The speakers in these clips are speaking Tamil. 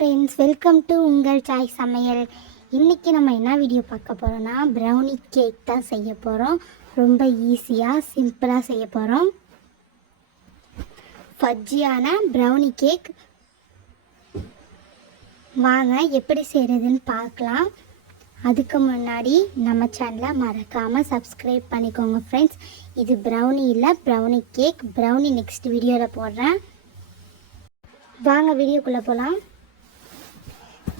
ஃப்ரெண்ட்ஸ், வெல்கம் டு உங்கள் சாய் சமையல். இன்றைக்கி நம்ம என்ன வீடியோ பார்க்க போகிறோன்னா ப்ரௌனி கேக் தான் செய்ய போகிறோம். ரொம்ப ஈஸியாக சிம்பிளாக செய்ய போகிறோம். ஃபஜ்ஜியான ப்ரௌனி கேக் வாங்க எப்படி செய்கிறதுன்னு பார்க்கலாம். அதுக்கு முன்னாடி நம்ம சேனலை மறக்காமல் சப்ஸ்கிரைப் பண்ணிக்கோங்க ஃப்ரெண்ட்ஸ். இது ப்ரௌனி இல்லை, ப்ரௌனி கேக். ப்ரௌனி நெக்ஸ்ட் வீடியோவில் போடுறேன். வாங்க வீடியோக்குள்ளே போகலாம்.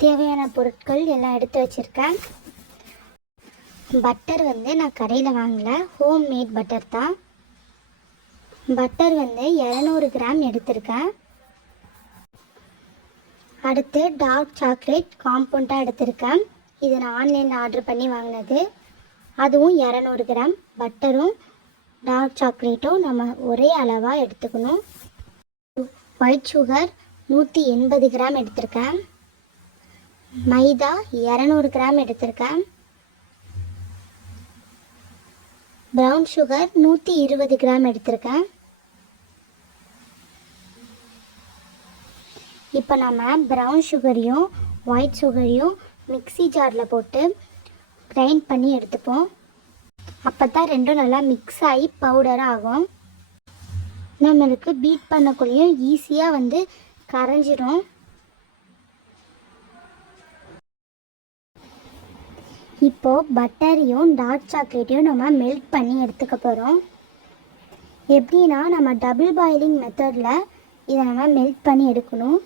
தேவையான பொருட்கள் எல்லாம் எடுத்து வச்சுருக்கேன். பட்டர் நான் கடையில் வாங்கலை, ஹோம் மேட் பட்டர் தான். பட்டர் 200 கிராம் எடுத்திருக்கேன். அடுத்து டார்க் சாக்லேட் காம்பவுண்டாக எடுத்திருக்கேன். இது நான் ஆன்லைனில் ஆர்டர் பண்ணி வாங்கினது. அதுவும் 200 கிராம். பட்டரும் டார்க் சாக்லேட்டும் நம்ம ஒரே அளவாக எடுத்துக்கணும். ஒயிட் சுகர் 180 கிராம் எடுத்திருக்கேன். மைதா 200 கிராம் எடுத்திருக்கேன். ப்ரௌன் சுகர் 120 கிராம் எடுத்திருக்கேன். இப்போ நம்ம ப்ரௌன் சுகரையும் ஒயிட் சுகரையும் மிக்ஸி ஜாரில் போட்டு கிரைண்ட் பண்ணி எடுத்துப்போம். அப்போ தான் ரெண்டும் நல்லா மிக்ஸ் ஆகி பவுடராக ஆகும். நம்மளுக்கு பீட் பண்ணக்குள்ளேயும் ஈஸியாக கரைஞ்சிரும். இப்போது பட்டரையும் டார்க் சாக்லேட்டையும் நம்ம மெல்ட் பண்ணி எடுத்துக்க போகிறோம். எப்படின்னா நம்ம டபுள் பாயிலிங் மெத்தடில் இதை நம்ம மெல்ட் பண்ணி எடுக்கணும்.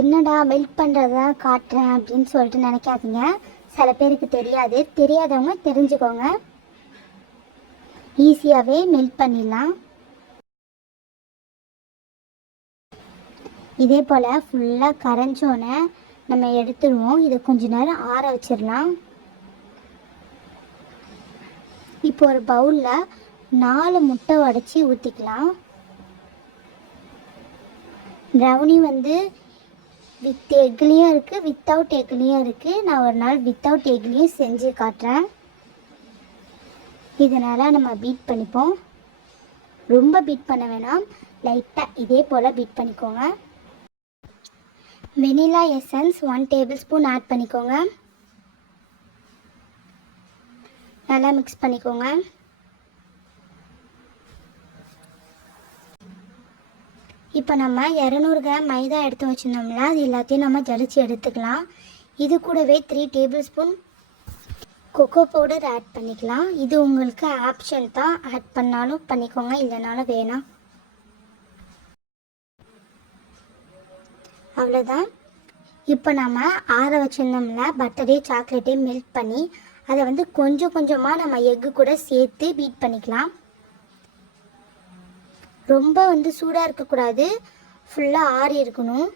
என்னடா மெல்ட் பண்ணுறதா காட்டுறேன் அப்படின்னு சொல்லிட்டு நினைக்காதீங்க. சில பேருக்கு தெரியாது. தெரியாதவங்க தெரிஞ்சுக்கோங்க. ஈஸியாகவே மெல்ட் பண்ணிடலாம். இதே போல் ஃபுல்லாக கரைஞ்சோன்னே நம்ம எடுத்துடுவோம். இதை கொஞ்ச நேரம் ஆற வச்சிடலாம். இப்போ ஒரு பவுலில் 4 முட்டை உடைச்சி ஊற்றிக்கலாம். ப்ரௌனி வித் எக்லேயும் இருக்குது, வித்தவுட் எக்லேயும் இருக்குது. நான் ஒரு நாள் வித்தவுட் எக்லேயும் செஞ்சு காட்டுறேன். இதனால் நம்ம பீட் பண்ணிப்போம். ரொம்ப பீட் பண்ண வேணாம், லைட்டாக இதே போல் பீட் பண்ணிக்கோங்க. Vanilla essence 1 tablespoon add பண்ணிக்கோங்க. நல்லா மிக்ஸ் பண்ணிக்கோங்க. இப்போ நம்ம 200 கிராம் மைதா எடுத்து வச்சுருந்தோம்ல, அது எல்லாத்தையும் நம்ம ஜலிச்சு எடுத்துக்கலாம். இது கூடவே 3 tablespoon cocoa powder add பண்ணிக்கலாம். இது உங்களுக்கு ஆப்ஷன் தான், ஆட் பண்ணாலும் பண்ணிக்கோங்க, இல்லைனாலும் வேணாம். அவ்வளோதான். இப்போ நம்ம ஆற வச்சுருந்தோம்ல பட்டரையும் சாக்லேட்டையும் மெல்ட் பண்ணி அதை கொஞ்சம் கொஞ்சமாக நம்ம எக்கு கூட சேர்த்து பீட் பண்ணிக்கலாம். ரொம்ப சூடாக இருக்கக்கூடாது, ஃபுல்லாக ஆறி இருக்கணும்.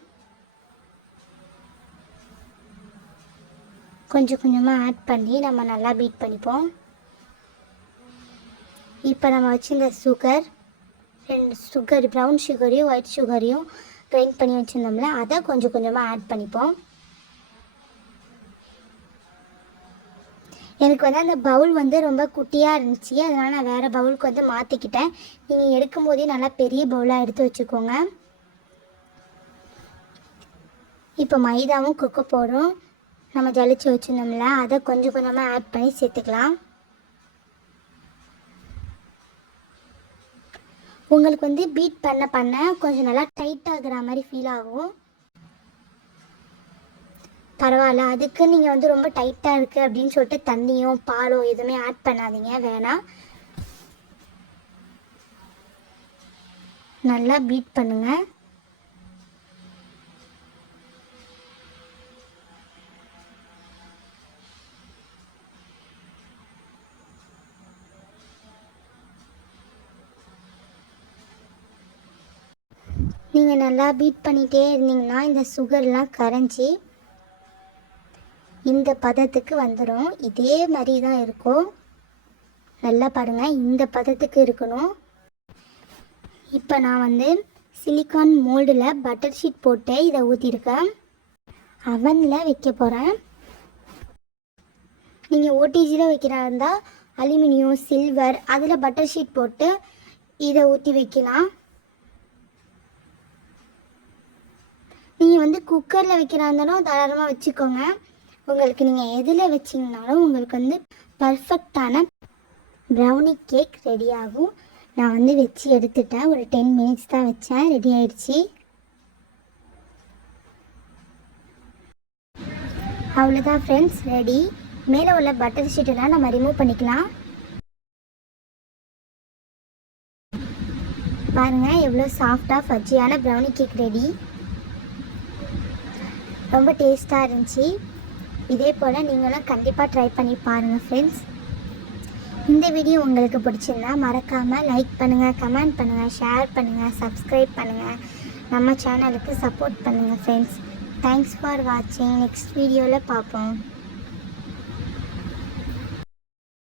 கொஞ்சம் கொஞ்சமாக ஆட் பண்ணி நம்ம நல்லா பீட் பண்ணிப்போம். இப்போ நம்ம வச்சுருந்த சுகர், 2 சுகர், ப்ரௌன் சுகரையும் ஒயிட் சுகரையும் கிரைண்ட் பண்ணி வச்சுருந்தோம்ல, அதை கொஞ்சம் கொஞ்சமாக ஆட் பண்ணிப்போம். எனக்கு அந்த பவுல் ரொம்ப குட்டியாக இருந்துச்சு, அதனால் நான் வேறு பவுலுக்கு மாற்றிக்கிட்டேன். நீங்கள் எடுக்கும் போதே நல்லா பெரிய பவுலாக எடுத்து வச்சுக்கோங்க. இப்போ மைதாவும் கொக்கோ பவுடரும் நம்ம ஜலிச்சு வச்சுருந்தோம்ல, அதை கொஞ்சம் கொஞ்சமாக ஆட் பண்ணி சேர்த்துக்கலாம். உங்களுக்கு பீட் பண்ண பண்ண கொஞ்சம் நல்லா டைட் ஆகுற மாதிரி ஃபீல் ஆகும். பரவாயில்ல, அதுக்கு நீங்கள் ரொம்ப டைட்டாக இருக்குது அப்படின்னு சொல்லிட்டு தண்ணியோ பாலோ எதுவுமே ஆட் பண்ணாதீங்க, வேணாம். நல்லா பீட் பண்ணுங்கள். நீங்கள் நல்லா பீட் பண்ணிகிட்டே இருந்தீங்கன்னா இந்த சுகர்லாம் கரைஞ்சி இந்த பதத்துக்கு வந்துடும். இதே மாதிரி தான் இருக்கும். நல்லா பாருங்கள், இந்த பதத்துக்கு இருக்கணும். இப்போ நான் சிலிக்கான் மோல்டில் பட்டர் ஷீட் போட்டு இதை ஊற்றிருக்கேன். அவனில் வைக்க போகிறேன். நீங்கள் ஓடிஜியில் வைக்கிறா இருந்தால் அலுமினியம், சில்வர் அதில் பட்டர் ஷீட் போட்டு இதை ஊற்றி வைக்கலாம். நீங்கள் வந்து குக்கரில் வைக்கிறா இருந்தாலும் தாராளமாக வச்சுக்கோங்க. உங்களுக்கு நீங்கள் எதில் வச்சிங்கனாலும் உங்களுக்கு வந்து பர்ஃபெக்டான ப்ரௌனி கேக் ரெடி ஆகும். நான் வந்து வச்சு எடுத்துட்டேன். ஒரு 10 மினிட்ஸ் தான் வச்சேன், ரெடி ஆயிடுச்சு. அவ்வளோதான் ஃப்ரெண்ட்ஸ், ரெடி. மேலே உள்ள பட்டர் ஷீட்டெல்லாம் நம்ம ரிமூவ் பண்ணிக்கலாம். பாருங்கள் எவ்வளோ சாஃப்டாக ஃபஜ்ஜியான ப்ரௌனி கேக் ரெடி. ரொம்ப டேஸ்ட்டாக இருந்துச்சு. இதே போல் நீங்களும் கண்டிப்பாக ட்ரை பண்ணி பாருங்கள் ஃப்ரெண்ட்ஸ். இந்த வீடியோ உங்களுக்கு பிடிச்சிருந்தா மறக்காமல் லைக் பண்ணுங்கள், கமெண்ட் பண்ணுங்கள், ஷேர் பண்ணுங்கள், சப்ஸ்கிரைப் பண்ணுங்கள். நம்ம சேனலுக்கு சப்போர்ட் பண்ணுங்கள் ஃப்ரெண்ட்ஸ். தேங்க்ஸ் ஃபார் வாட்சிங். நெக்ஸ்ட் வீடியோவில் பார்ப்போம்.